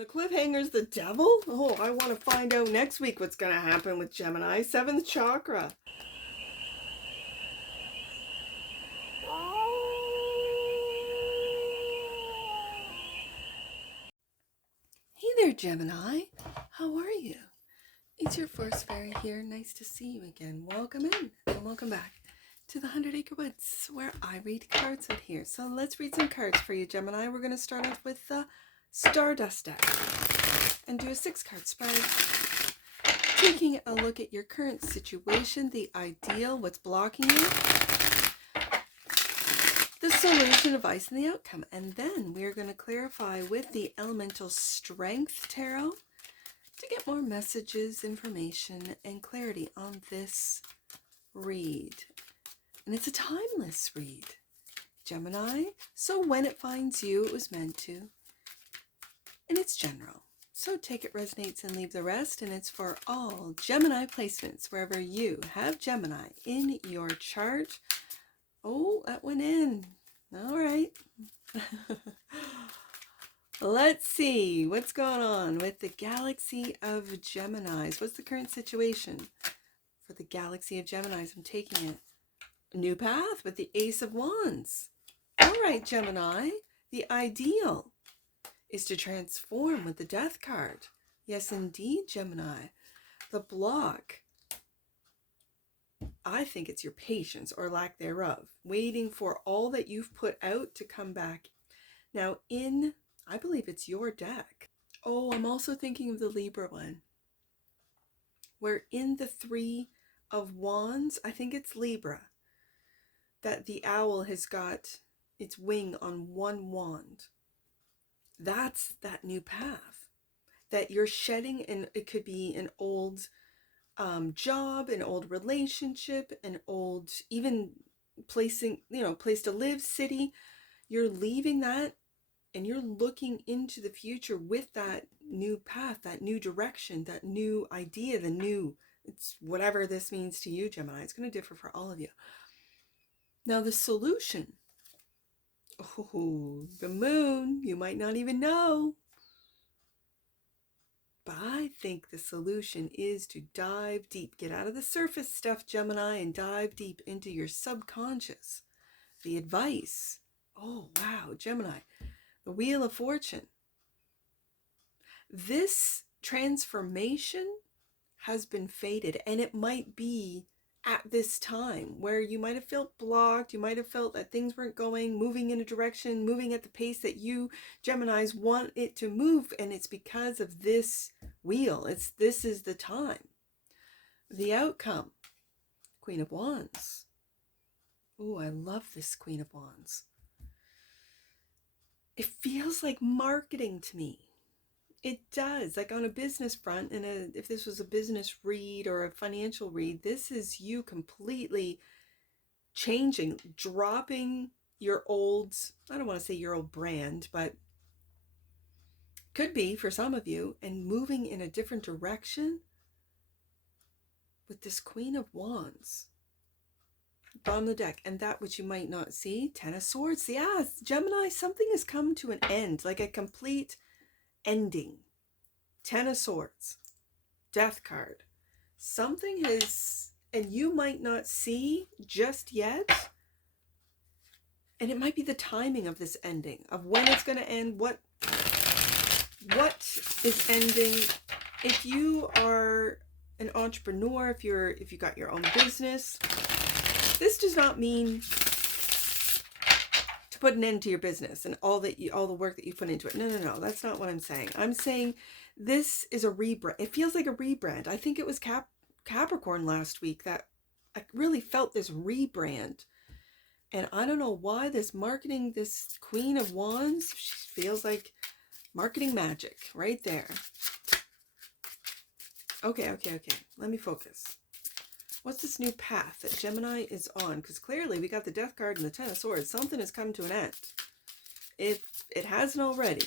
And the cliffhanger's the devil? Oh, I want to find out next week what's going to happen with Gemini. 7th chakra. Hey there, Gemini. How are you? It's your Force Fairy here. Nice to see you again. Welcome in and welcome back to the 100 Acre Woods, where I read cards out here. So let's read some cards for you, Gemini. We're going to start off with the Stardust deck and do a 6-card spread, taking a look at your current situation, the ideal, what's blocking you, the solution, advice, and the outcome. And then we're going to clarify with the Elemental Strength Tarot to get more messages, information, and clarity on this read. And it's a timeless read, Gemini. So when it finds you, it was meant to. And it's general. So take it resonates and leave the rest. And it's for all Gemini placements, wherever you have Gemini in your chart. Oh, that went in. All right. Let's see what's going on with the Galaxy of Geminis. What's the current situation for the Galaxy of Geminis? I'm taking it. A new path with the Ace of Wands. All right, Gemini. The ideal is to transform with the Death card. Yes, indeed, Gemini. The block, I think it's your patience or lack thereof, waiting for all that you've put out to come back. Now, I believe it's your deck. Oh, I'm also thinking of the Libra one, where in the 3 of Wands, I think it's Libra, that the owl has got its wing on one wand. That's that new path that you're shedding, and it could be an old job, an old relationship, an old even place to live, city. You're leaving that and you're looking into the future with that new path, that new direction, that new idea, it's whatever this means to you, Gemini. It's going to differ for all of you. Now the solution. Oh, the moon. You might not even know. But I think the solution is to dive deep. Get out of the surface stuff, Gemini, and dive deep into your subconscious. The advice. Oh, wow, Gemini. The Wheel of Fortune. This transformation has been fated, and it might be at this time where you might have felt blocked, you might have felt that things weren't moving in a direction, moving at the pace that you Geminis want it to move, and it's because of this wheel. This is the time. The outcome. Queen of Wands. Oh, I love this Queen of Wands. It feels like marketing to me. It does, like on a business front, and if this was a business read or a financial read, this is you completely changing, dropping your old, I don't want to say your old brand, but could be for some of you, and moving in a different direction with this Queen of Wands. Bottom of the deck, and that which you might not see, 10 of Swords. Yeah, Gemini, something has come to an end, like a complete ending. 10 of Swords, Death card. Something has, and you might not see just yet, and it might be the timing of this ending, of when it's going to end, what is ending. If you are an entrepreneur, if you got your own business, this does not mean put an end to your business and all the work that you put into it. No, that's not what I'm saying. I'm saying this is a rebrand. It feels like a rebrand. I think it was Capricorn last week that I really felt this rebrand, and I don't know why this marketing, this Queen of Wands, she feels like marketing magic right there. Okay, let me focus. What's this new path that Gemini is on? Because clearly we got the Death card and the 10 of Swords. Something has come to an end, if it hasn't already.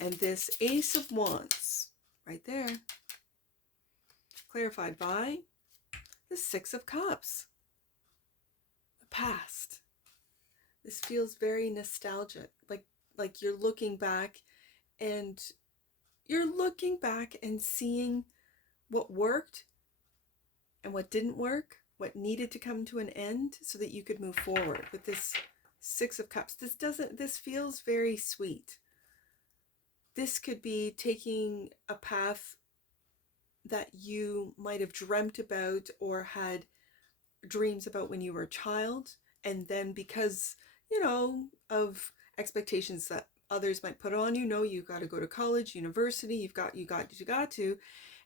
And this Ace of Wands, right there, clarified by the 6 of Cups. The past. This feels very nostalgic, like you're looking back, and You're looking back and seeing what worked and what didn't work, what needed to come to an end so that you could move forward with this Six of Cups. This feels very sweet. This could be taking a path that you might have dreamt about or had dreams about when you were a child, and then because, of expectations that others might put on you, no, you got to go to college, university, you got to,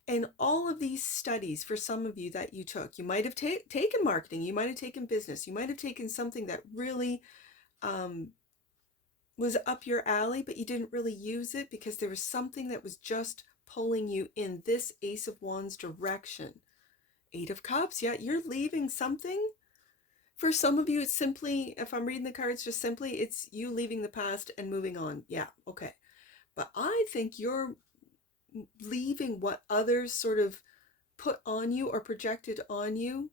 and all of these studies for some of you that you took, you might have taken marketing, you might have taken business, you might have taken something that really was up your alley, but you didn't really use it because there was something that was just pulling you in this Ace of Wands direction. Eight of Cups, yeah, you're leaving something. For some of you, it's simply, if I'm reading the cards, just simply, it's you leaving the past and moving on. Yeah, okay. But I think you're leaving what others sort of put on you or projected on you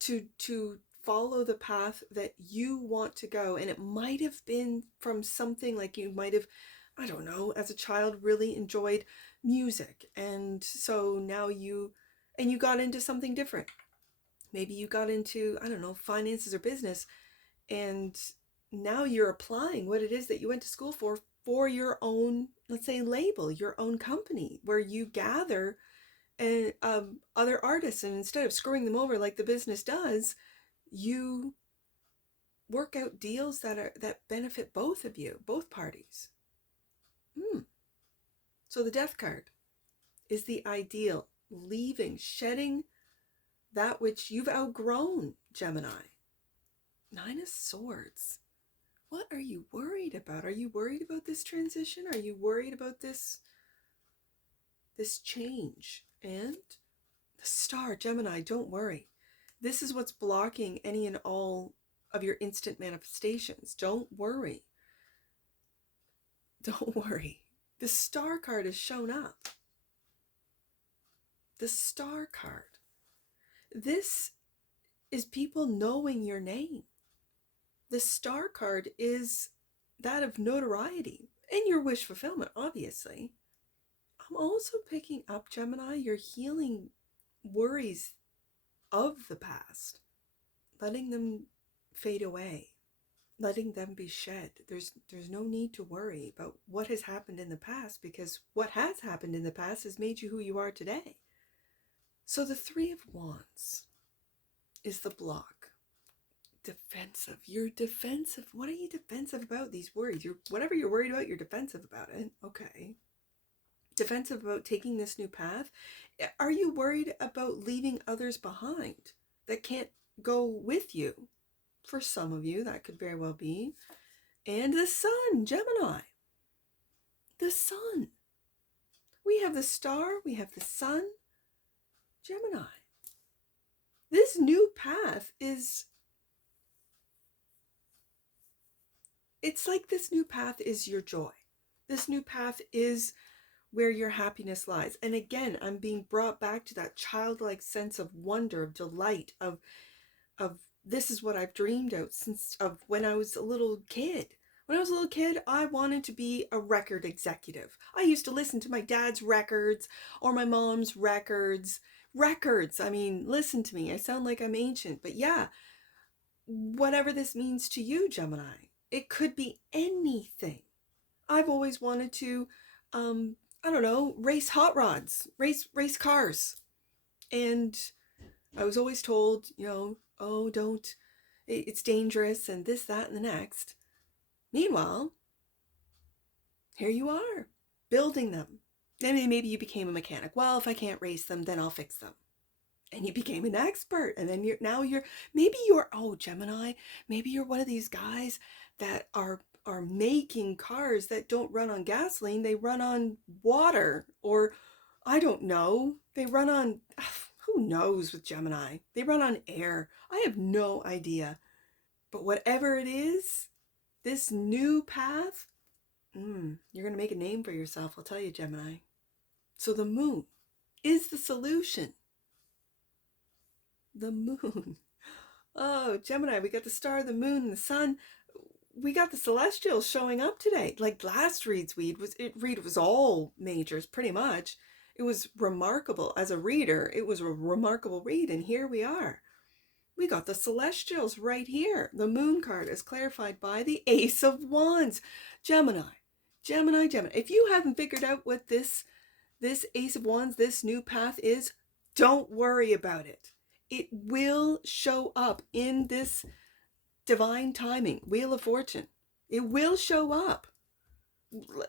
to follow the path that you want to go. And it might have been from something like you might have, I don't know, as a child really enjoyed music. And so now you got into something different. Maybe you got into, I don't know, finances or business, and now you're applying what it is that you went to school for your own, let's say, label, your own company, where you gather other artists, and instead of screwing them over like the business does, you work out deals that benefit both of you, both parties. So the Death card is the ideal, leaving, shedding that which you've outgrown, Gemini. Nine of Swords. What are you worried about? Are you worried about this transition? Are you worried about this change? And the Star, Gemini, don't worry. This is what's blocking any and all of your instant manifestations. Don't worry. Don't worry. The Star card has shown up. The Star card. This is people knowing your name. The Star card is that of notoriety and your wish fulfillment, obviously. I'm also picking up, Gemini, you're healing worries of the past, letting them fade away, letting them be shed. There's no need to worry about what has happened in the past, because what has happened in the past has made you who you are today. So the Three of Wands is the block. Defensive. You're defensive. What are you defensive about? These worries. Whatever you're worried about, you're defensive about it. Okay. Defensive about taking this new path. Are you worried about leaving others behind that can't go with you? For some of you, that could very well be. And the Sun, Gemini. The Sun. We have the Star, we have the Sun, Gemini. This new path is, it's like this new path is your joy. This new path is where your happiness lies. And again, I'm being brought back to that childlike sense of wonder, of delight, of this is what I've dreamed of since of when I was a little kid. When I was a little kid, I wanted to be a record executive. I used to listen to my dad's records or my mom's records. Records, I mean, listen to me. I sound like I'm ancient, but yeah, whatever this means to you, Gemini, it could be anything. I've always wanted to, I don't know, race hot rods, race cars. And I was always told, oh, don't, it's dangerous and this, that, and the next. Meanwhile, here you are, building them. And maybe you became a mechanic. Well, if I can't race them, then I'll fix them. And you became an expert. And then oh, Gemini, maybe you're one of these guys that are making cars that don't run on gasoline. They run on water, or I don't know. They run on, who knows with Gemini? They run on air. I have no idea. But whatever it is, this new path, you're going to make a name for yourself, I'll tell you, Gemini. So the moon is the solution. The moon. Oh, Gemini, we got the star, the moon, and the sun. we got the celestials showing up today. Like last read was all majors pretty much. It was remarkable as a reader. It was a remarkable read, and here we are. We got the celestials right here. The moon card is clarified by the Ace of Wands. Gemini. Gemini, Gemini. If you haven't figured out what this Ace of Wands, this new path is, don't worry about it. It will show up in this divine timing, Wheel of Fortune. It will show up.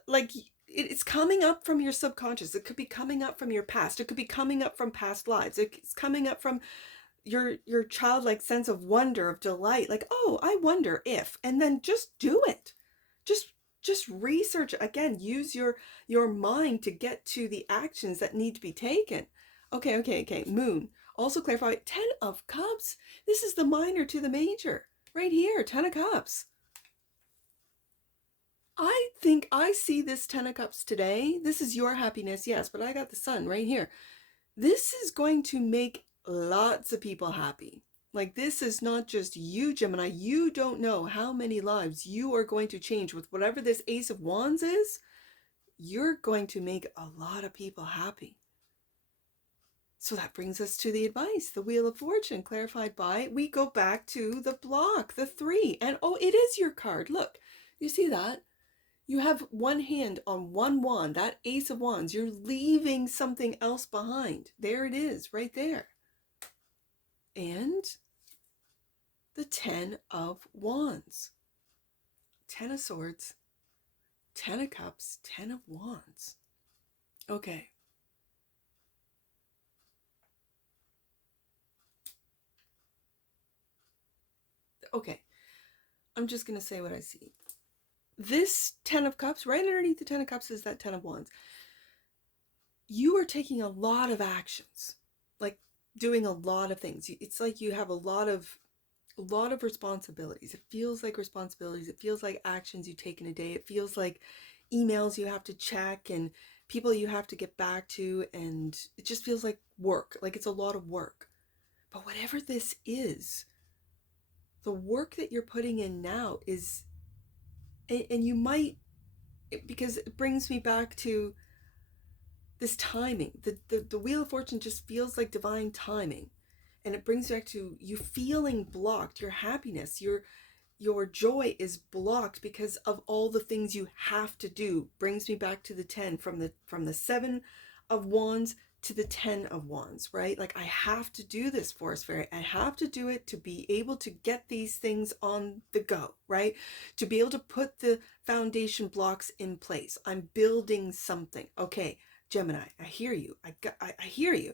Like it's coming up from your subconscious. It could be coming up from your past. It could be coming up from past lives. It's coming up from your childlike sense of wonder, of delight. Like, oh, I wonder if, and then just do it. Just research again. Use your mind to get to the actions that need to be taken. Okay. Moon. Also clarify 10 of Cups. This is the minor to the major. Right here, 10 of Cups. I think I see this 10 of Cups today. This is your happiness, yes, but I got the Sun right here. This is going to make lots of people happy. Like, this is not just you, Gemini. You don't know how many lives you are going to change with whatever this Ace of Wands is. You're going to make a lot of people happy. So that brings us to the advice, the Wheel of Fortune, clarified by, we go back to the block, the 3. And oh, it is your card. Look, you see that? You have one hand on one wand, that Ace of Wands. You're leaving something else behind. There it is, right there. And the 10 of Wands. 10 of Swords, 10 of Cups, 10 of Wands. Okay. Okay. I'm just going to say what I see. This 10 of Cups, right underneath the 10 of Cups is that 10 of Wands. You are taking a lot of actions, like doing a lot of things. It's like you have a lot of responsibilities. It feels like responsibilities. It feels like actions you take in a day. It feels like emails you have to check and people you have to get back to. And it just feels like work, like it's a lot of work. But whatever this is, the work that you're putting in now is, and you might, because it brings me back to this timing. The Wheel of Fortune just feels like divine timing. And it brings you back to you feeling blocked, your happiness, your joy is blocked because of all the things you have to do. Brings me back to the 10, from the 7 of Wands to the 10 of Wands, right? Like, I have to do this, Forest Fairy. I have to do it to be able to get these things on the go, right? To be able to put the foundation blocks in place. I'm building something. Okay, Gemini, I hear you. I hear you.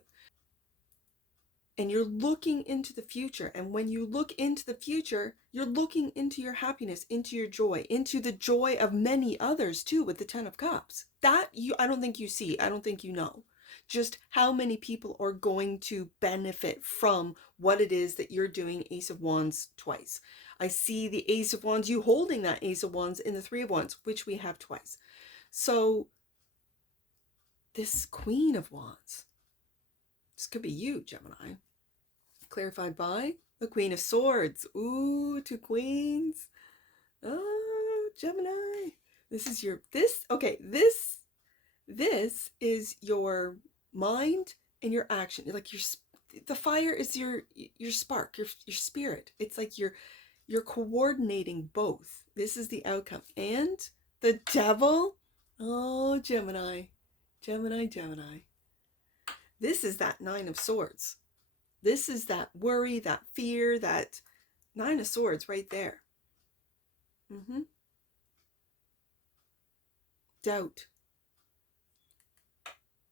And you're looking into the future. And when you look into the future, you're looking into your happiness, into your joy, into the joy of many others too, with the 10 of Cups. That I don't think you see. I don't think you know just how many people are going to benefit from what it is that you're doing. Ace of Wands twice. I see the Ace of Wands, you holding that Ace of Wands in the 3 of Wands, which we have twice. So this Queen of Wands, this could be you, Gemini. Clarified by the Queen of Swords. Ooh, 2 queens. Oh, Gemini. This is your, this is your mind and your action. Like the fire is your spark, your spirit. It's like you're coordinating both. This is the outcome. And the Devil. Oh, Gemini. This is that 9 of Swords. This is that worry, that fear, that 9 of Swords right there. Doubt.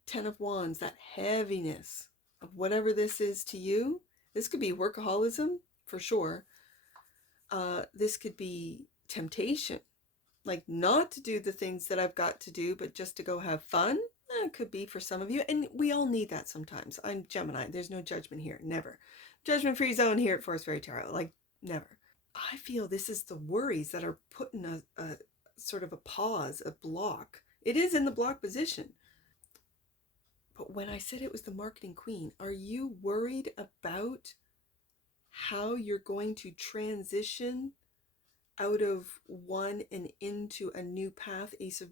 10 of Wands, that heaviness of whatever this is to you. This could be workaholism, for sure. This could be temptation. Like, not to do the things that I've got to do, but just to go have fun. It could be for some of you. And we all need that sometimes. I'm Gemini. There's no judgment here. Never. Judgment-free zone here at Forest Fairy Tarot. Like, never. I feel this is the worries that are putting a sort of a pause, a block. It is in the block position. But when I said it was the marketing queen, are you worried about how you're going to transition out of one and into a new path. Ace of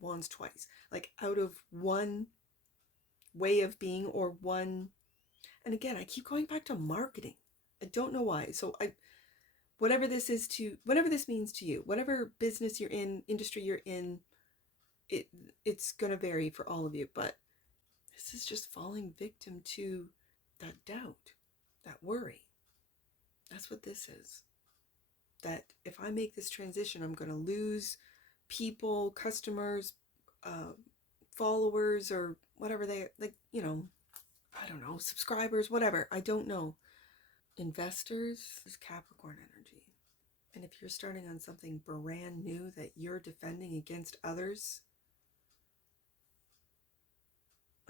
Wands twice. Like out of one way of being or one. And again, I keep going back to marketing. I don't know why. So whatever this means to you, whatever business you're in, industry you're in, it's going to vary for all of you. But this is just falling victim to that doubt, that worry. That's what this is. That if I make this transition, I'm going to lose people, customers, followers, or whatever they, like, you know, I don't know, subscribers, whatever. I don't know. Investors is Capricorn energy. And if you're starting on something brand new that you're defending against others,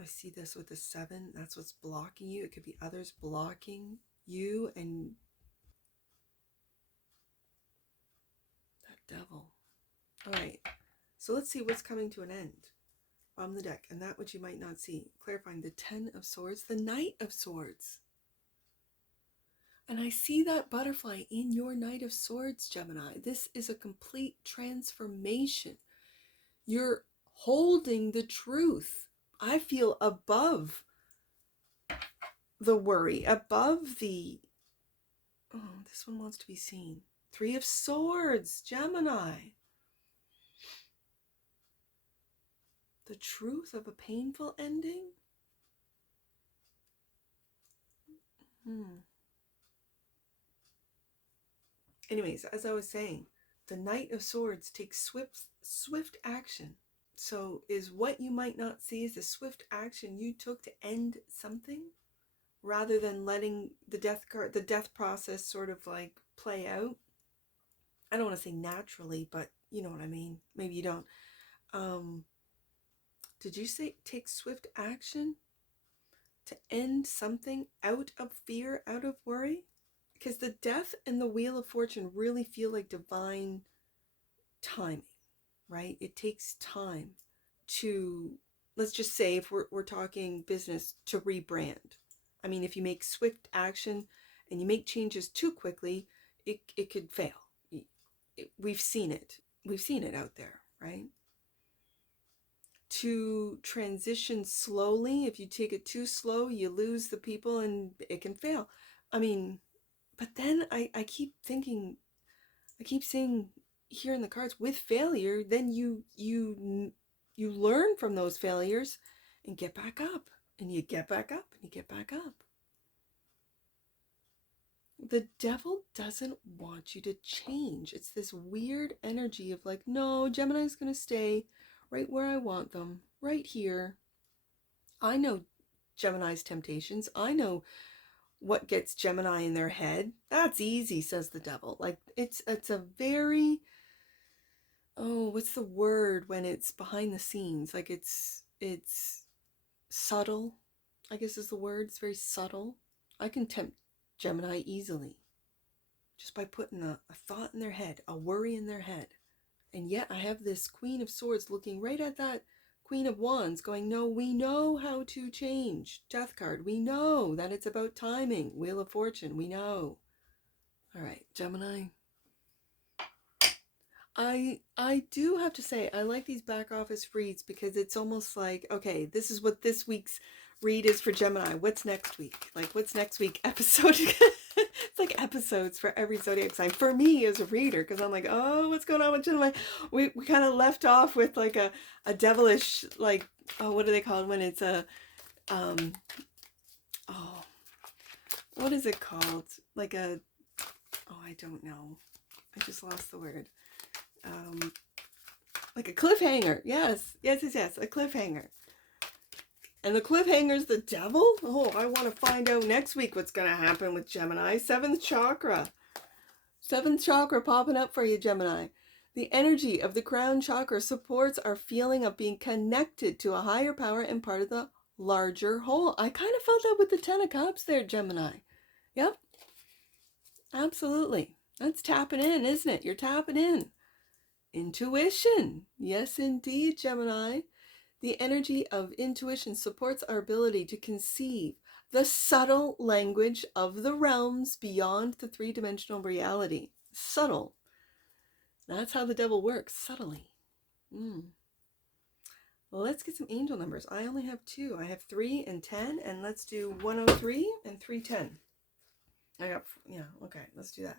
I see this with the 7. That's what's blocking you. It could be others blocking you and that devil. All right. So let's see what's coming to an end on the deck. And that which you might not see. Clarifying the 10 of Swords, the Knight of Swords. And I see that butterfly in your Knight of Swords, Gemini. This is a complete transformation. You're holding the truth. I feel above the worry, above the, oh, this one wants to be seen. 3 of Swords, Gemini. The truth of a painful ending? Anyways, as I was saying, the Knight of Swords takes swift action. So is what you might not see is the swift action you took to end something, rather than letting the death process sort of like play out. I don't want to say naturally, but you know what I mean. Maybe you don't. Did you say take swift action to end something out of fear, out of worry? Because the Death and the Wheel of Fortune really feel like divine timing, right? It takes time to, let's just say if we're talking business, to rebrand. I mean, if you make swift action and you make changes too quickly, it could fail. We've seen it. We've seen it out there, right? To transition slowly, if you take it too slow, you lose the people and it can fail. I mean, but then I keep thinking, I keep saying here in the cards, with failure, then you learn from those failures and get back up, and you get back up, and you get back up. The devil doesn't want you to change. It's this weird energy of like, no, Gemini's going to stay right where I want them, right here. I know Gemini's temptations. I know what gets Gemini in their head. That's easy, says the devil. Like it's a very, oh, what's the word when it's behind the scenes? Like it's subtle, I guess is the word. It's very subtle. I can tempt Gemini easily just by putting a thought in their head, a worry in their head. And yet I have this Queen of Swords looking right at that Queen of Wands going, no, we know how to change. Death card, we know that it's about timing. Wheel of Fortune, we know. All right, Gemini. I do have to say, I like these back office reads because it's almost like, okay, this is what this week's read is for Gemini. What's next week? Like, what's next week episode? It's like episodes for every zodiac sign. For me as a reader, because I'm like, oh, what's going on with Gemini? We kind of left off with like a devilish, like, oh, what do they call it when it's a, oh, what is it called? Like a, oh, I don't know. I just lost the word. Like a cliffhanger. Yes, a cliffhanger. And the cliffhanger's the devil? Oh, I want to find out next week what's going to happen with Gemini. 7th chakra. 7th chakra popping up for you, Gemini. The energy of the crown chakra supports our feeling of being connected to a higher power and part of the larger whole. I kind of felt that with the 10 of Cups there, Gemini. Yep. Absolutely. That's tapping in, isn't it? You're tapping in. Intuition. Yes, indeed, Gemini. The energy of intuition supports our ability to conceive the subtle language of the realms beyond the three-dimensional reality. Subtle. That's how the devil works, subtly. Well, let's get some angel numbers. I only have 2. I have 3 and 10, and let's do 103 and 310. I got, yeah, okay, let's do that.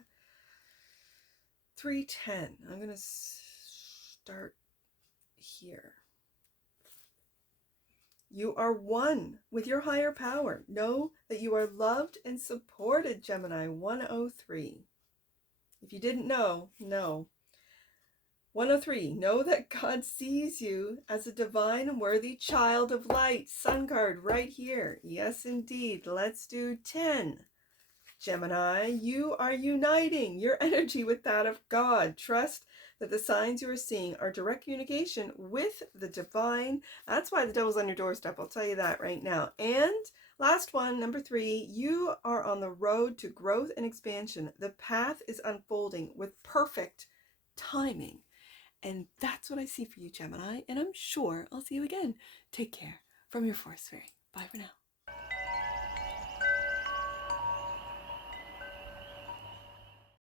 310. I'm going to start here. You are one with your higher power. Know that you are loved and supported, Gemini. 103. If you didn't know, know. 103. Know that God sees you as a divine and worthy child of light. Sun card right here. Yes, indeed. Let's do 10. Gemini, you are uniting your energy with that of God. Trust that the signs you are seeing are direct communication with the divine. That's why the devil's on your doorstep. I'll tell you that right now. And last one, number 3, you are on the road to growth and expansion. The path is unfolding with perfect timing. And that's what I see for you, Gemini. And I'm sure I'll see you again. Take care from your Force Fairy. Bye for now.